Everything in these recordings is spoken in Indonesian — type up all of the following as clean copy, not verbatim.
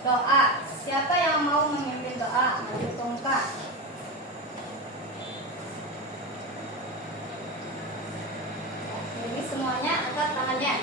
Doa. Siapa yang mau memimpin doa? Maju tongkat. Jadi semuanya angkat tangannya.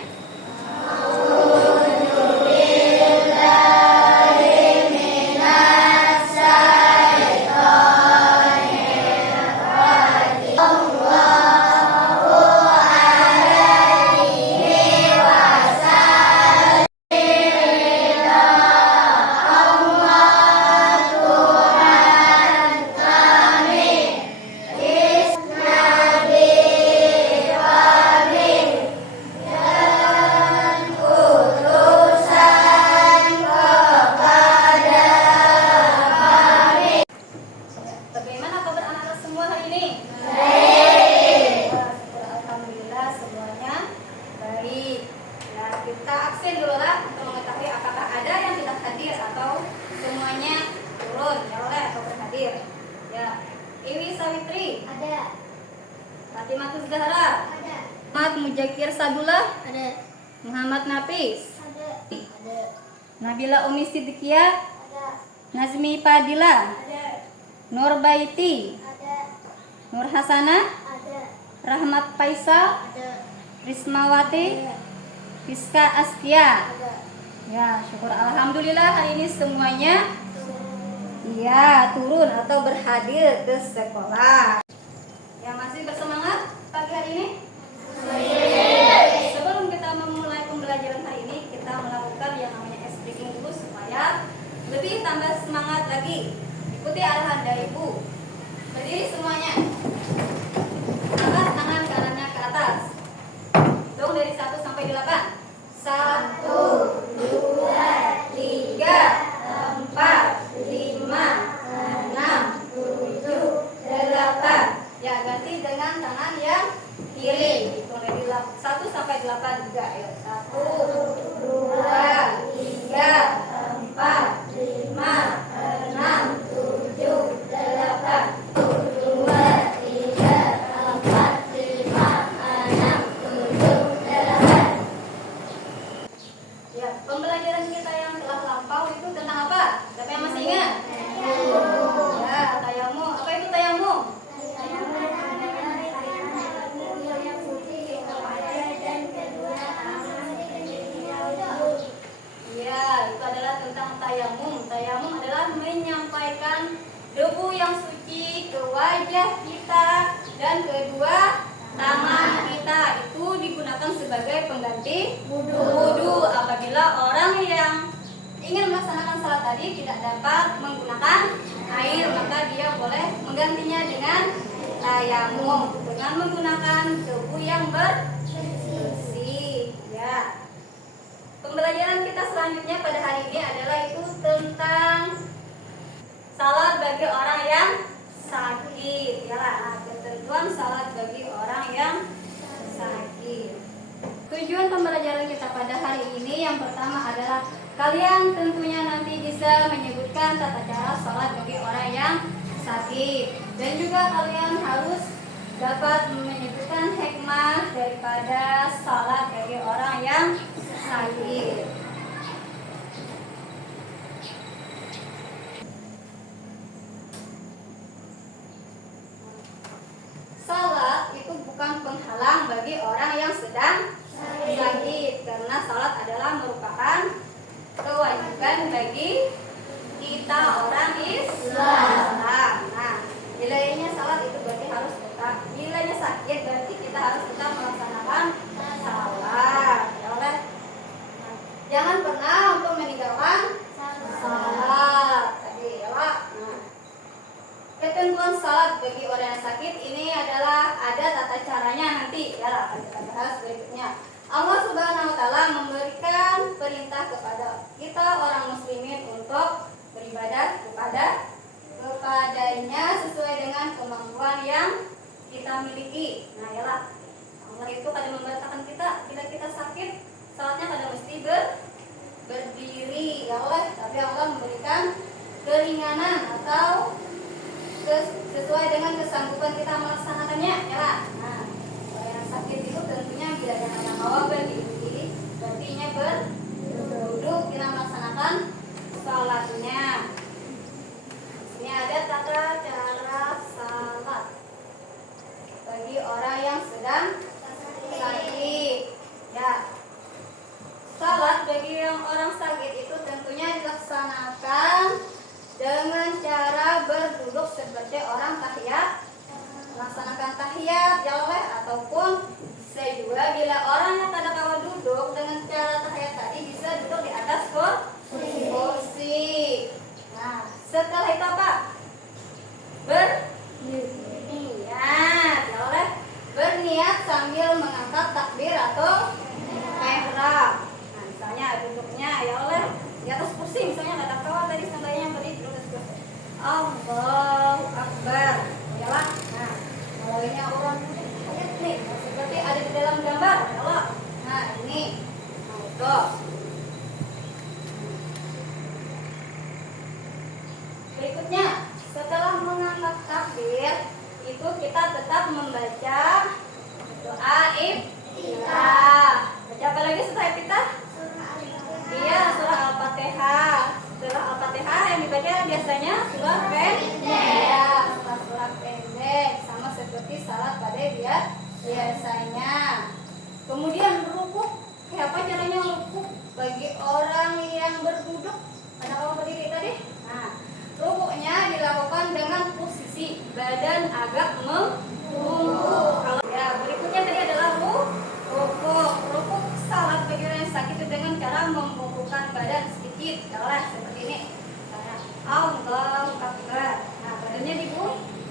Bagaimana kabar anak-anak semua hari ini? Baik. Alhamdulillah semuanya baik. Ya, kita absen dulu lah untuk mengetahui apakah ada yang tidak hadir atau semuanya turun ya oleh atau berhadir. Ya, Iwi Sawitri Ada. Fatimah Zahra Ada. Muhammad Mujakir Sadullah Ada. Muhammad Nafis Ada. Ada. Nabila Umi Siddiqiyah Ada. Nazmi Padila Ada. Nur Baiti Ada. Nur Hasanah Ada. Rahmat Faisal Ada. Rismawati Rizka Astia. Ada. Ya, syukur alhamdulillah hari ini semuanya iya turun atau berhadir ke sekolah. Ya, masih bersemangat pagi hari ini? Sebelum kita memulai pembelajaran hari ini, kita melakukan yang namanya speaking dulu supaya lebih tambah semangat lagi. Ikuti arahan dari Ibu. Berdiri semuanya. Angkat tangan kanannya ke atas. Hitung dari 1 sampai 8. 1, 2, 3, 4, 5, 6, 7, 8. Ya, ganti dengan tangan yang kiri. Hitung dari 1 sampai 8 juga. Ayo. 1, 2, 3, 4, 5, 6, 7, 8. 2, 3, 4, 5, 6, 7, 8. Ya, pembelajaran kita yang telah lampau itu tentang apa? Siapa yang masih ingat? Ya, tayamu. Apa itu tayamu? Ya, itu adalah tentang tayamum. Tayamum adalah menyampaikan debu yang suci ke wajah kita dan kedua tangan kita. Itu digunakan sebagai pengganti wudu apabila orang yang ingin melaksanakan salat tadi tidak dapat menggunakan air, maka dia boleh menggantinya dengan tayamum dengan menggunakan debu yang bersih. Ya. Pembelajaran kita selanjutnya pada hari ini adalah itu tentang salat bagi orang yang sakit. Ya, ketentuan salat bagi orang yang sakit. Tujuan pembelajaran kita pada hari ini yang pertama adalah kalian tentunya nanti bisa menyebutkan tata cara salat bagi orang yang sakit, dan juga kalian harus dapat menyebutkan hikmah daripada salat bagi orang yang sakit. Salat itu bukan penghalang bagi orang yang sedang sakit, karena salat adalah merupakan kewajiban bagi kita orang Islam. Nah, nilainya salat itu berarti harus tetap. Nilainya sakit berarti kita harus tetap melaksanakan salat. Ya oleh. Jangan pernah untuk meninggalkan salat. Tadi ya, Pak. Nah, ketentuan salat bagi orang yang sakit ini adalah ada tata caranya nanti ya akan kita bahas berikutnya. Allah Subhanahu wa taala memberikan perintah kepada kita orang muslimin untuk beribadah kepadanya sesuai dengan kemampuan yang kita miliki. Nah, yalah. Allah itu kadang memberitakan kita bila kita sakit, salatnya kadang mesti berdiri, ya Allah. Tapi Allah memberikan keringanan atau sesuai dengan kesanggupan kita melaksanakannya, yalah. Nah, kalau yang sakit itu tentunya bila ada hawa berdiri, berarti berduduk kita melaksanakan dengan cara membungkukkan badan sedikit, ya seperti ini. Misalnya Allahu Akbar. Nah, badannya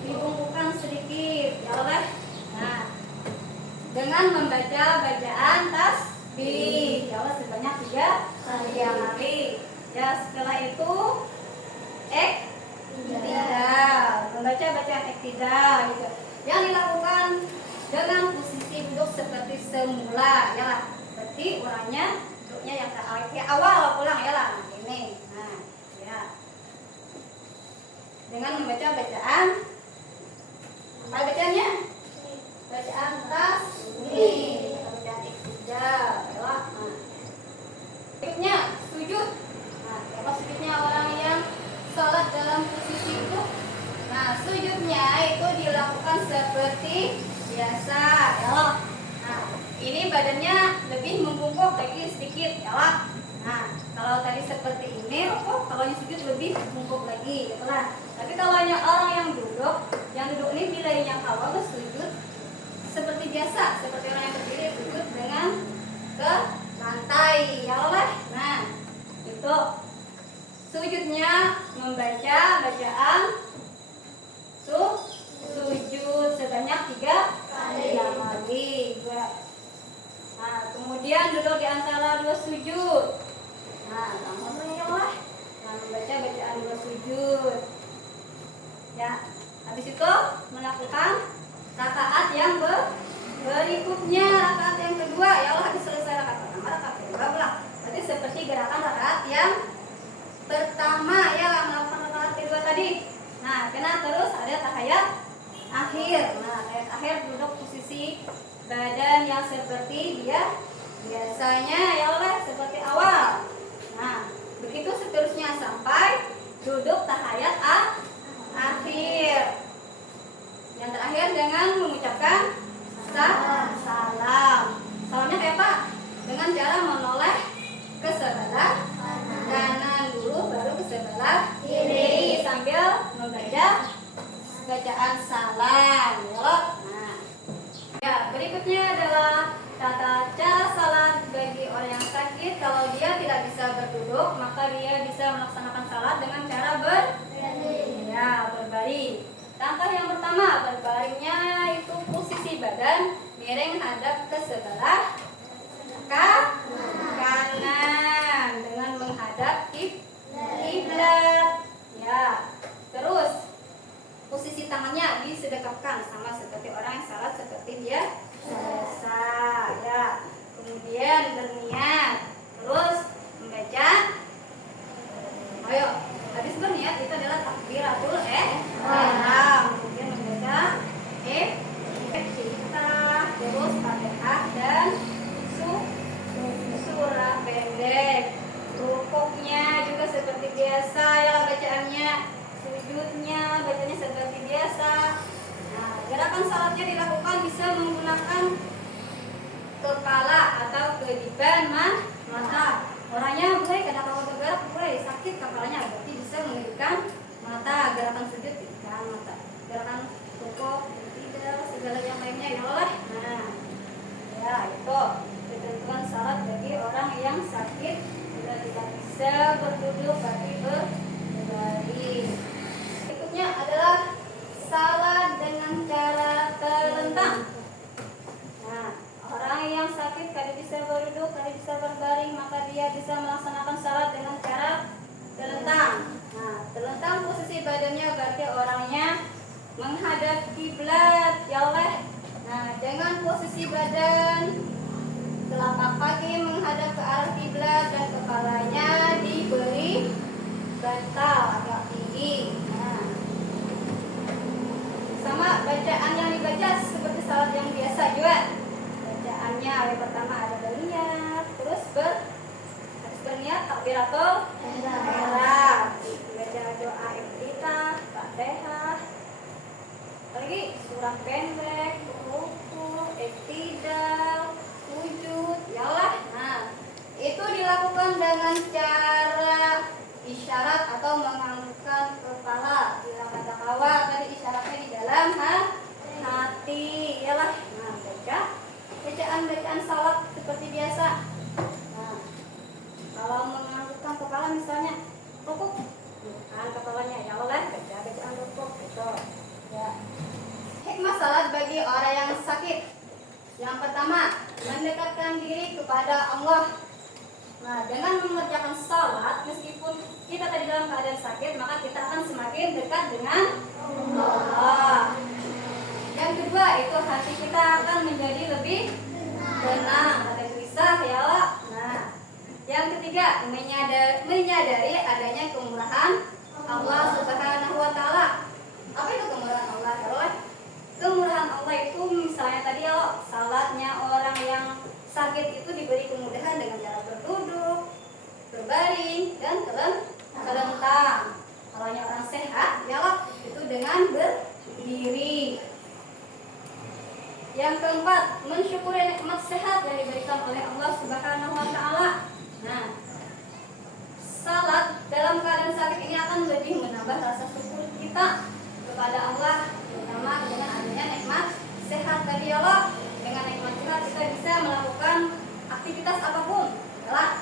dibungkukkan sedikit, ya Nah, dengan membaca bacaan tasbih, ya sebanyak 3 kali. Ya, setelah itu iktidal, membaca bacaan iktidal gitu. Yang dilakukan dengan posisi duduk seperti semula, ya berarti orangnya duduknya yang awal ulang, ya ini. Nah, ya. Dengan membaca bacaan apa bacaannya? Bacaan tasbih, bacaan iktidal, ya. Nah, berikutnya sujud. Nah, kalau sujudnya orang yang salat dalam posisi duduk, nah sujudnya itu dilakukan seperti biasa, ya. Nah, ini badannya lebih membungkuk lagi sedikit, ya. Nah, kalau tadi seperti ini, kalau yang sujud lebih membungkuk lagi, ya. Tapi kalau orang yang duduk ini bila yang awal sujud seperti biasa, seperti orang yang berdiri sujud dengan ke lantai, ya. Nah, itu sujudnya membaca bacaan sujud sebanyak 3 kali. Nah, kemudian duduk di antara 2 sujud. Nah, membaca bacaan 2 sujud. Ya, habis itu melakukan rakaat yang berikutnya, rakaat yang kedua, ya habis selesai rakaat pertama, rakaat kedua berarti seperti gerakan rakaat yang pertama, ya melakukan rakaat kedua tadi. Nah, kena terus ada tahiyat akhir. Nah, tahiyat akhir duduk posisi badan yang seperti dia biasanya, ya seperti awal. Nah, begitu seterusnya sampai duduk tahiyat akhir. Yang terakhir dengan mengucapkan salam. Salamnya kayak apa? Dengan cara menoleh ke sebelah kanan dulu, baru ke sebelah kiri sambil membaca bacaan salam, ya. Nah, ya berikutnya adalah tata cara salat bagi orang yang sakit. Kalau dia tidak bisa berduduk, maka dia bisa melaksanakan salat dengan cara berbaring. Langkah yang pertama, berbaringnya itu posisi badan miring hadap ke sebelah kanan dengan menghadap kiblat. Ya. Terus posisi tangannya disedekapkan sama seperti orang yang salat seperti dia biasa, ya. Kemudian berniat, terus membaca. Ayo, habis berniat itu adalah takbiratul ihram. Kemudian membaca iftitah, terus Fatihah dan surah pendek. Rukuknya juga seperti biasa, ya bacaannya. Sujudnya bacanya seperti biasa. Nah, gerakan salatnya dilakukan bisa menggunakan kepala atau kedipan mata. Orangnya boleh kadang-kadang bergerak, boleh sakit kepalanya, berarti bisa menundukkan mata. Gerakan sujud ikan mata, gerakan rukuk tidak, segala yang lainnya, ya. Nah, ya itu ketentuan salat bagi orang yang sakit, tidak bisa berduduk tapi berbaring. Berikutnya adalah salat dengan cara terlentang. Nah, orang yang sakit kada bisa berduduk, kada bisa berbaring, maka dia bisa melaksanakan salat dengan cara terlentang. Nah, terlentang posisi badannya berarti orangnya menghadap kiblat, ya. Nah, dengan posisi badan telapak kaki menghadap ke arah kiblat dan kepalanya diberi bantal agak tinggi. Nah, sama bacaan yang dibaca seperti salat yang biasa juga. Bacaannya yang pertama ada berniat, terus habis berniat takbiratul ihram, baca doa iftitah, Fatihah, lagi surah pendek, rukuk, iktidal, sujud, ya. Nah, itu dilakukan dengan cara isyarat atau menganggukkan kepala. Bilang kata kawa tadi isyaratnya di dalam hati, ya. Nah, bacaan salat seperti biasa. Nah, Nah, dengan mengerjakan salat, meskipun kita tadi dalam keadaan sakit, maka kita akan semakin dekat dengan Allah. Yang kedua, itu hati kita akan menjadi lebih tenang, ada gelisah ya Allah. Nah, yang ketiga, menyadari adanya kemurahan Allah Subhanahu wa taala. Apa itu kemurahan Allah ya Allah? Kemurahan Allah itu misalnya tadi ya Allah, salatnya orang yang sakit itu diberi kemudahan dengan cara berduduk, berbaring, dan terlentang. Kalau orang sehat ya Allah, itu dengan berdiri. Yang keempat, mensyukuri nikmat sehat yang diberikan oleh Allah Subhanahu wa taala. Nah, salat dalam keadaan sakit ini akan lebih menambah rasa syukur kita kepada Allah, terutama dengan adanya nikmat sehat tadi ya Allah. Dengan nikmat sehat kita bisa melakukan aktivitas apapun. Nah,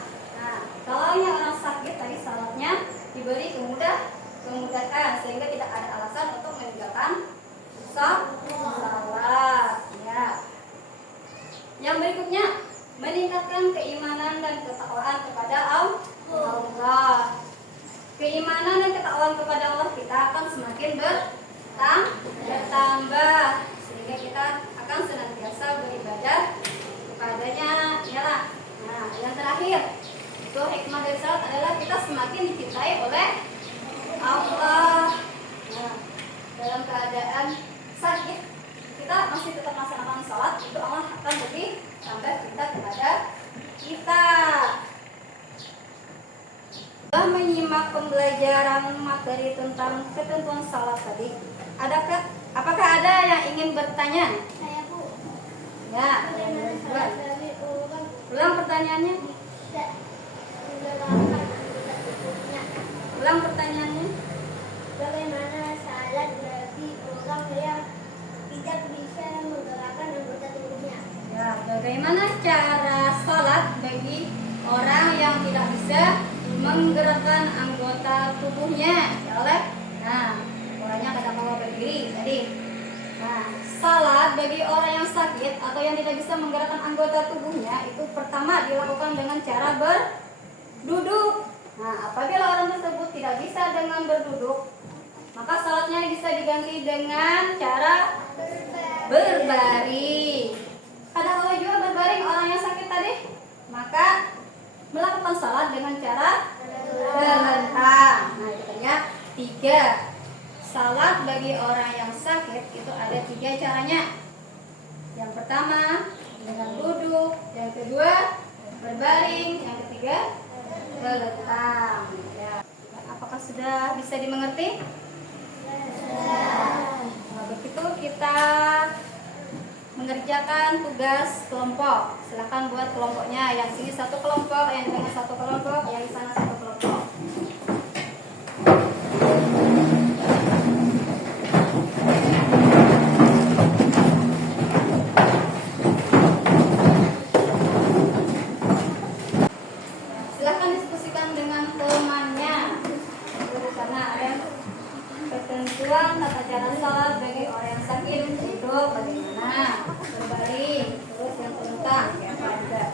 kalau orang sakit tadi salatnya diberi kemudahan sehingga tidak ada alasan untuk meninggalkan salat. Ya. Yang berikutnya, meningkatkan keimanan dan ketakwaan kepada Allah. Keimanan dan ketakwaan kepada Allah kita akan semakin bertambah sehingga kita akan senantiasa beribadah kepadanya. Yalah. Nah, yang terakhir itu hikmah dari salat adalah kita semakin dicintai oleh Allah. Nah, dalam keadaan sakit kita masih tetap melaksanakan salat, itu Allah akan lebih tambah cinta kepada kita. Setelah menyimak pembelajaran materi tentang ketentuan salat tadi, apakah ada yang ingin bertanya? Saya Bu. Ya. Ulang pertanyaannya. Ulang pertanyaannya. Bagaimana salat bagi orang yang tidak bisa menggerakkan anggota tubuhnya? Ya, bagaimana cara salat bagi orang yang tidak bisa menggerakkan anggota tubuhnya? Ya oleh. Nah, orangnya kadang mau berdiri tadi. Nah, salat bagi orang yang sakit atau yang tidak bisa menggerakkan anggota tubuhnya itu pertama dilakukan dengan cara berduduk. Nah, apabila orang tersebut tidak bisa dengan berduduk, maka salatnya bisa diganti dengan cara berbaring. Kadang kalau juga berbaring orang yang sakit tadi, maka melakukan salat dengan cara terlentang. Nah, itu tanya 3. Salat bagi orang yang sakit itu ada 3 caranya. Yang pertama dengan duduk, yang kedua berbaring, yang ketiga terlentang. Ya. Apakah sudah bisa dimengerti? Nah, begitu kita mengerjakan tugas kelompok. Silakan buat kelompoknya. Yang sini satu kelompok, yang di tengah satu kelompok, yang di sana satu kelompok. Silakan diskusikan dengan temannya. Karena ada ketentuan tata cara salat bagi orang yang sakit, duduk bagaimana, berbaring, terus yang terlentang, ya ada.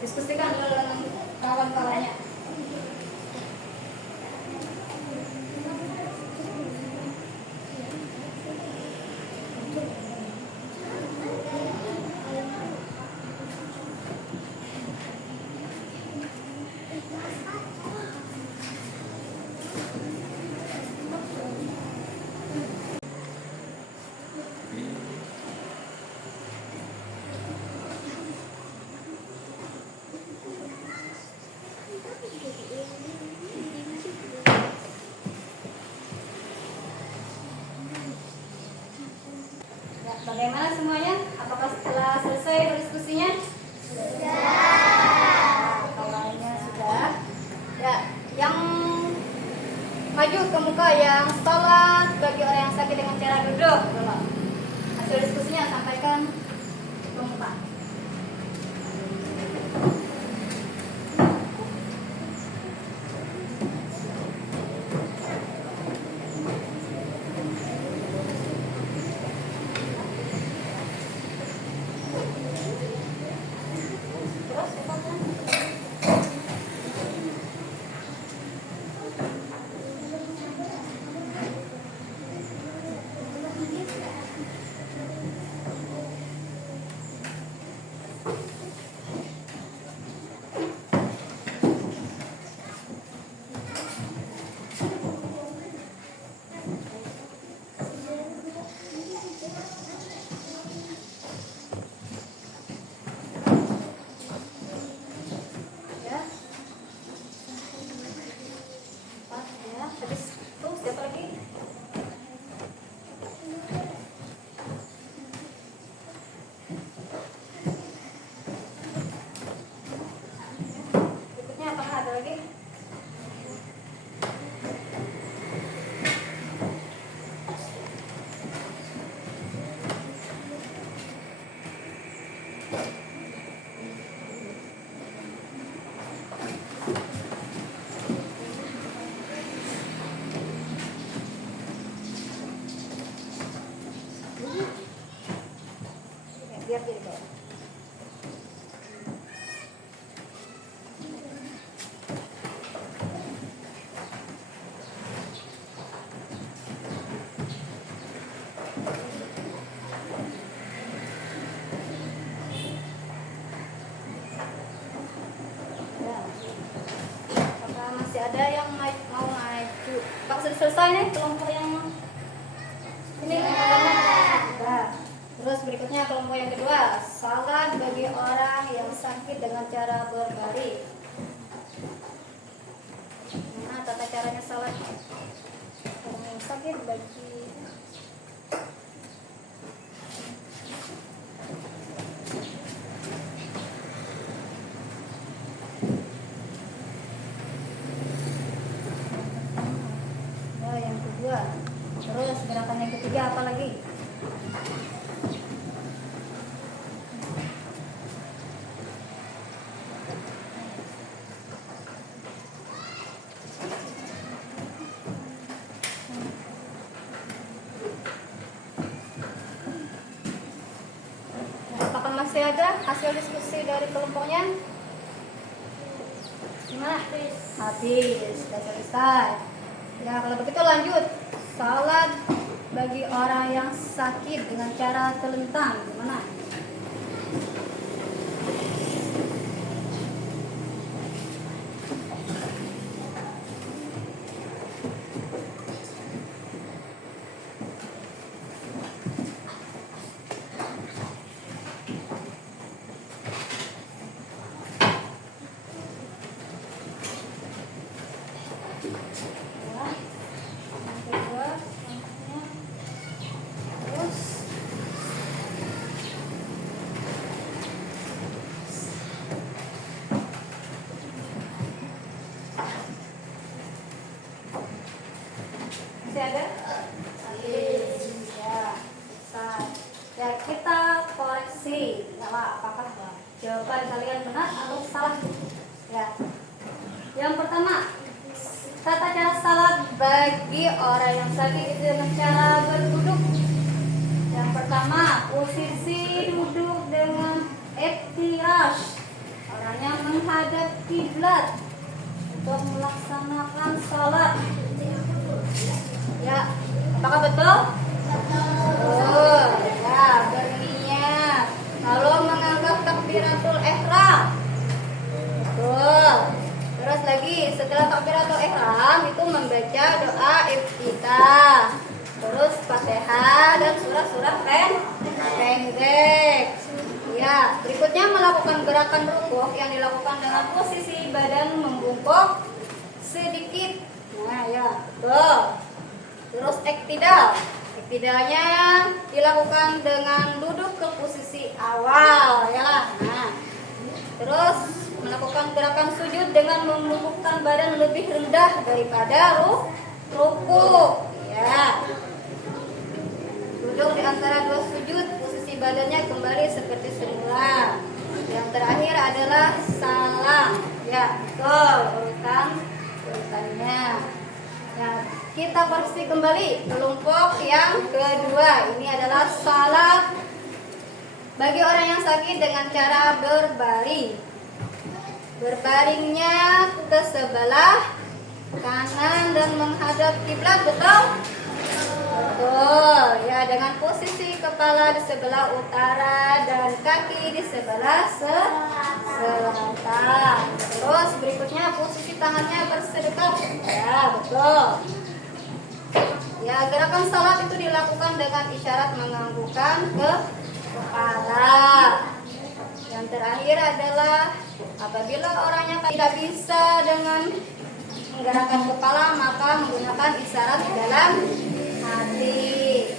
Diskusikan dulu dengan kawan-kawannya. Bagaimana semuanya? Apakah setelah selesai diskusinya? Sudah. Kawannya sudah. Ya, yang maju ke muka yang salat bagi orang yang sakit dengan cara duduk. Hasil diskusinya sampaikan ke muka. Terus, lagi. Biar jadi bawah. Ya. Apakah masih ada yang mau maju? Pak, sudah selesai nih kelompok yang ini. Nah, terus berikutnya kelompok yang kedua, salat bagi orang yang sakit dengan cara berbaring. Nah, tata caranya salat orang yang sakit bagi yang kedua. Terus gerakan yang ketiga apa lagi? Apakah masih ada hasil diskusi dari kelompoknya? Gimana? Habis, sudah selesai. Ya, kalau begitu lanjut. Salat bagi orang yang sakit dengan cara telentang. Gimana? Masih ada? Ya, bisa. Ya, kita koreksi. Apakah jawaban kalian benar atau salah? Ya. Yang pertama, tata cara salat bagi orang yang sakit itu dengan cara berduduk. Yang pertama, posisi duduk dengan iftirash. Orangnya menghadap kiblat untuk melaksanakan salat. Ya, apakah betul? Betul. Ya, berniat. Kalau menganggap takbiratul ihram. Betul. Terus lagi, setelah takbiratul ihram itu membaca doa iftitah. Terus Fatihah dan surah-surah pendek. Ya, berikutnya melakukan gerakan rukuk yang dilakukan dengan posisi badan membungkuk sedikit. Nah, ya, betul. Terus iktidal. Iktidalnya dilakukan dengan duduk ke posisi awal, ya. Nah, terus melakukan gerakan sujud dengan membungkukkan badan lebih rendah daripada ruku. Ya. Duduk di antara dua sujud, posisi badannya kembali seperti semula. Yang terakhir adalah salam. Ya, betul urutannya. Nah, kita koreksi kembali kelompok yang kedua. Ini adalah salat bagi orang yang sakit dengan cara berbaring. Berbaringnya ke sebelah kanan dan menghadap kiblat, betul? Betul. Ya, dengan posisi kepala di sebelah utara dan kaki di sebelah selatan. Terus berikutnya posisi tangannya bersedekat. Ya, betul. Ya, gerakan salat itu dilakukan dengan isyarat menganggukkan ke kepala. Yang terakhir adalah apabila orangnya tidak bisa dengan menggerakkan kepala, maka menggunakan isyarat di dalam hati.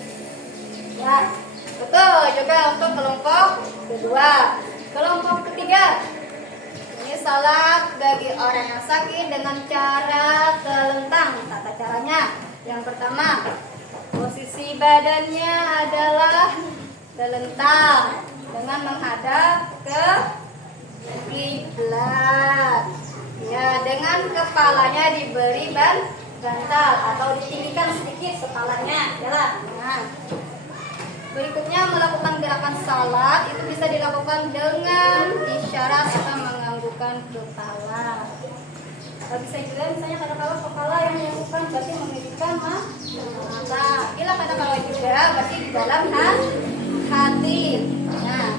Ya, betul juga untuk kelompok kedua. Kelompok ketiga, ini salat bagi orang yang sakit dengan cara telentang. Tata caranya, yang pertama, posisi badannya adalah telentang dengan menghadap ke kiblat. Ya, dengan kepalanya diberi bantal atau ditinggikan sedikit kepalanya. Jalan. Nah. Berikutnya melakukan gerakan salat itu bisa dilakukan dengan isyarat atau menganggukkan kepala. Bisa juga misalnya kadang-kadang kepala yang menganggukkan berarti memilihkan mata. Bila kadang-kadang juga berarti di dalam hati. Nah,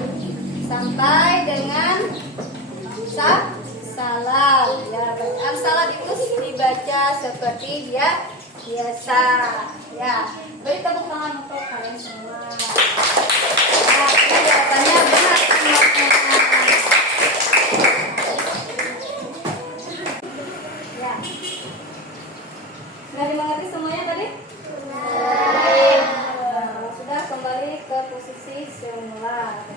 sampai dengan salat. Ya, bacaan salat itu dibaca seperti dia biasa. Ya, beri tepuk tangan untuk kalian semua. Nah, ini jawabannya benar semuanya. Ya, sudah dimengerti semuanya tadi? Sudah kembali ke posisi semula.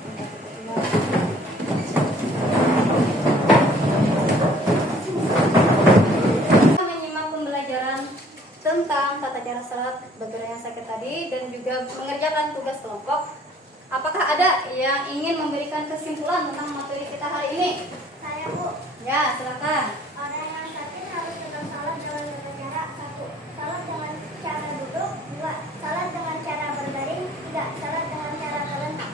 Menyimak pembelajaran tentang tata cara salat bagi orang yang sakit tadi dan juga mengerjakan tugas kelompok. Apakah ada yang ingin memberikan kesimpulan tentang materi kita hari ini? Saya, Bu. Ya, silakan. Orang yang sakit harus tetap salat dengan cara: 1. Salat dengan cara duduk. 2. Salat dengan cara berbaring. 3. Salat dengan cara telentang.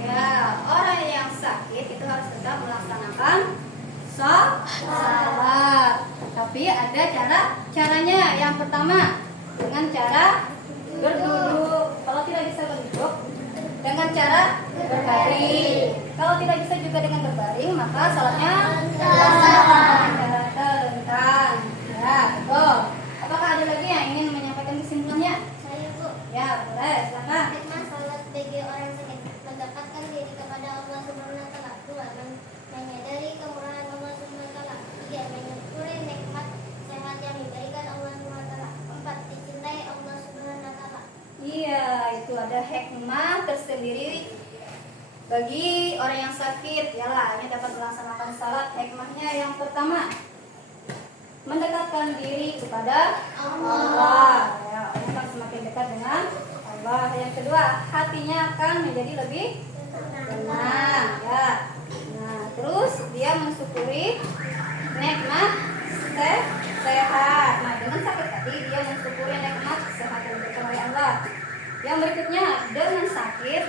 Ya, orang yang sakit itu harus tetap melaksanakan salat. Tapi ada caranya. Yang pertama, dengan cara berduduk. Kalau tidak bisa berduduk, dengan cara berbaring. Kalau tidak bisa juga dengan berbaring, maka salatnya dengan cara telentang. Ya, betul. Apakah ada lagi yang ingin menyampaikan kesimpulannya? Saya, Bu. Ya, boleh, silakan. Hikmah salat bagi orang sakit: mendekatkan diri kepada Allah Subhanahu wa taala. 2. Menyadari kemurahan Allah Subhanahu wa taala. 3. Menyukuri nikmat sehat yang diberikan Allah Subhanahu wa taala. 4. Dicintai Allah Subhanahu wa taala. Iya, itu ada hikmah tersendiri bagi orang yang sakit. Yalah, hanya dapat melaksanakan salat. Hikmahnya yang pertama, mendekatkan diri kepada Allah. Ya, orang akan semakin dekat dengan Allah. Yang kedua, hatinya akan menjadi lebih tenang. Ya. Nah, terus dia mensyukuri nikmat sehat. Nah, dengan sakit tadi dia mensyukuri nikmat sehat yang diberikan oleh Allah. Yang berikutnya, dengan sakit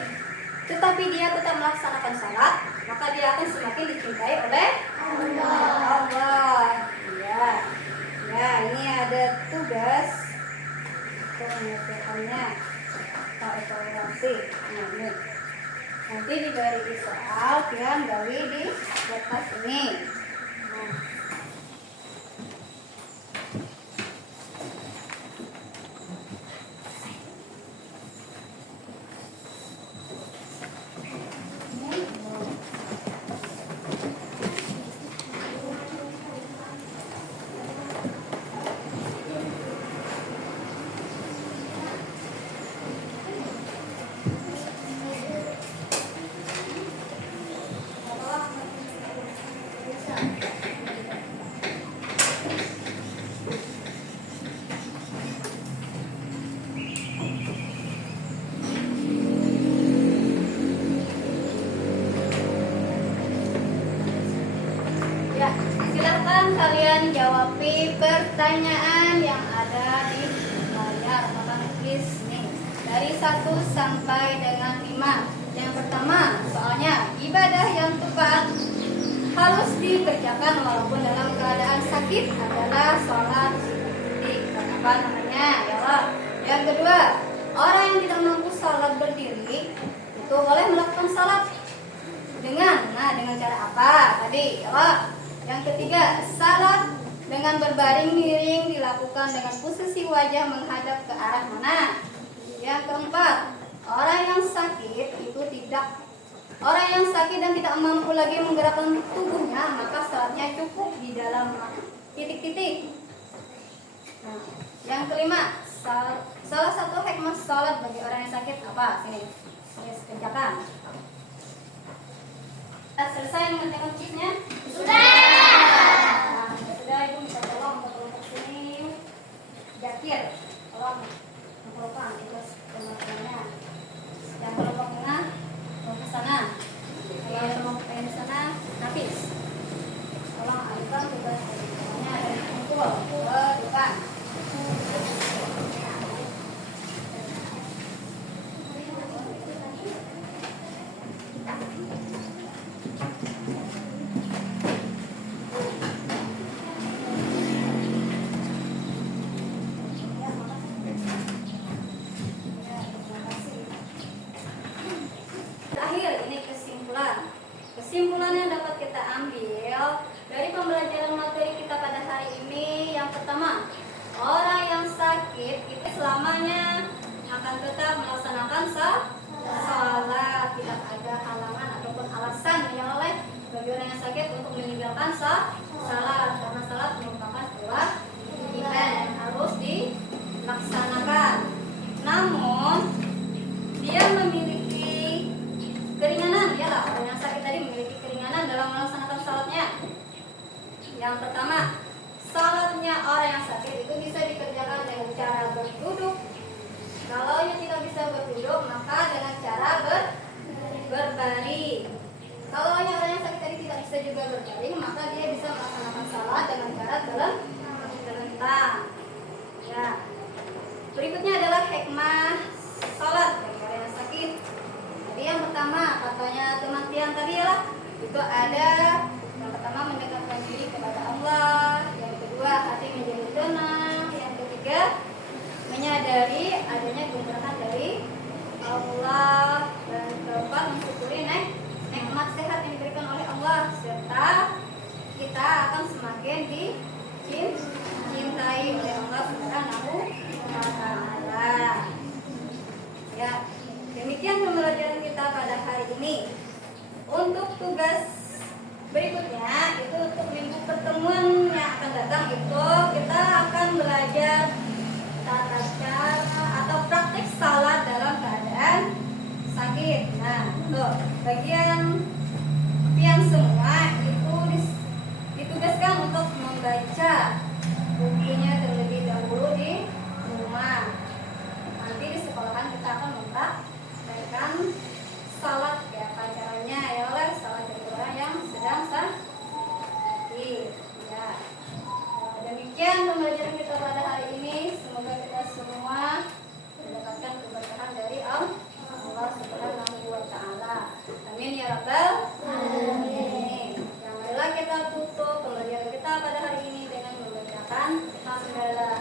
tetapi dia tetap melaksanakan salat, maka dia akan semakin dicintai oleh Allah. Ya. Ya, ini ada tugas pengerjaannya. Kita evaluasi. Nah, ini. Nanti diberi soal, kalian gali di kertas ini. Nah. Ya, silakan kalian jawabi pertanyaan yang ada di layar papan tulis nih. Dari 1 sampai dengan 5. Yang pertama, soalnya ibadah yang tepat harus dikerjakan walaupun dalam keadaan sakit adalah sholat apa namanya? Ya Allah. Yang kedua, orang yang tidak mampu sholat berdiri itu boleh melakukan sholat dengan cara apa? Tadi, ya Allah. Yang ketiga, salat dengan berbaring miring dilakukan dengan posisi wajah menghadap ke arah mana? Yang keempat, orang yang sakit dan tidak mampu lagi menggerakkan tubuhnya, maka salatnya cukup di dalam titik-titik. Nah, yang kelima, salah satu hikmah salat bagi orang yang sakit apa? Sini kerjakan. Selesai mengerjakan kuisnya. Nah, sudah Ibu bisa tolong untuk kelompok sini. Jakir, tolong mengumpulkan tugas teman-temannya. Yang kelompok tengah mau ke sana. Kalau kelompok yang di sana, Nafis. Tolong alihkan tugas teman-temannya dan kumpul ke depan. Terakhir ini kesimpulan. Kesimpulan yang dapat kita ambil dari pembelajaran materi kita pada hari ini, yang pertama, orang yang sakit itu selamanya akan tetap melaksanakan salat, tidak ada halangan ataupun alasan yang oleh bagi orang yang sakit untuk meninggalkan salat, karena salat merupakan kewajiban yang harus dilaksanakan. Namun dia memiliki keringanan, ialah orang yang sakit tadi memiliki keringanan dalam melaksanakan salatnya. Yang pertama, salatnya orang yang sakit itu bisa dikerjakan dengan cara berduduk. Kalau yang tidak bisa berduduk, maka dengan cara berbaring. Kalau orang yang sakit tadi tidak bisa juga berbaring, maka dia bisa melaksanakan salat dengan cara terlentang. Ya. Berikutnya adalah hikmah salat bagi orang yang sakit. Jadi yang pertama, katanya teman Tian tadi ya, itu ada yang pertama mendekatkan diri kepada Allah, yang kedua hati menjadi tenang, yang ketiga menyadari adanya keberkahan dari Allah, dan keempat mensyukuri nikmat sehat yang diberikan oleh Allah, serta kita akan semakin dicintai oleh Allah Subhanahu wa Ta'ala. Ya, demikian pembelajaran kita pada hari ini. Untuk tugas berikutnya itu untuk minggu pertemuan yang akan datang, itu kita akan belajar tata cara atau praktik salat dalam keadaan sakit. Nah, untuk bagian pian semua itu ditugaskan untuk membaca bukunya terlebih dahulu di rumah. Nanti di sekolahan kita akan mempraktekkan salat ya, caranya ya, oleh salat dari orang yang sedang sakit. Ya. Demikian pembelajaran kita pada hari ini. Semoga kita semua mendapatkan keberkahan dari Allah Subhanahu wa Ta'ala. Amin ya rabbal alamin. Yang marilah kita tutup pembelajaran kita pada hari ini dengan membacakan hamdalah.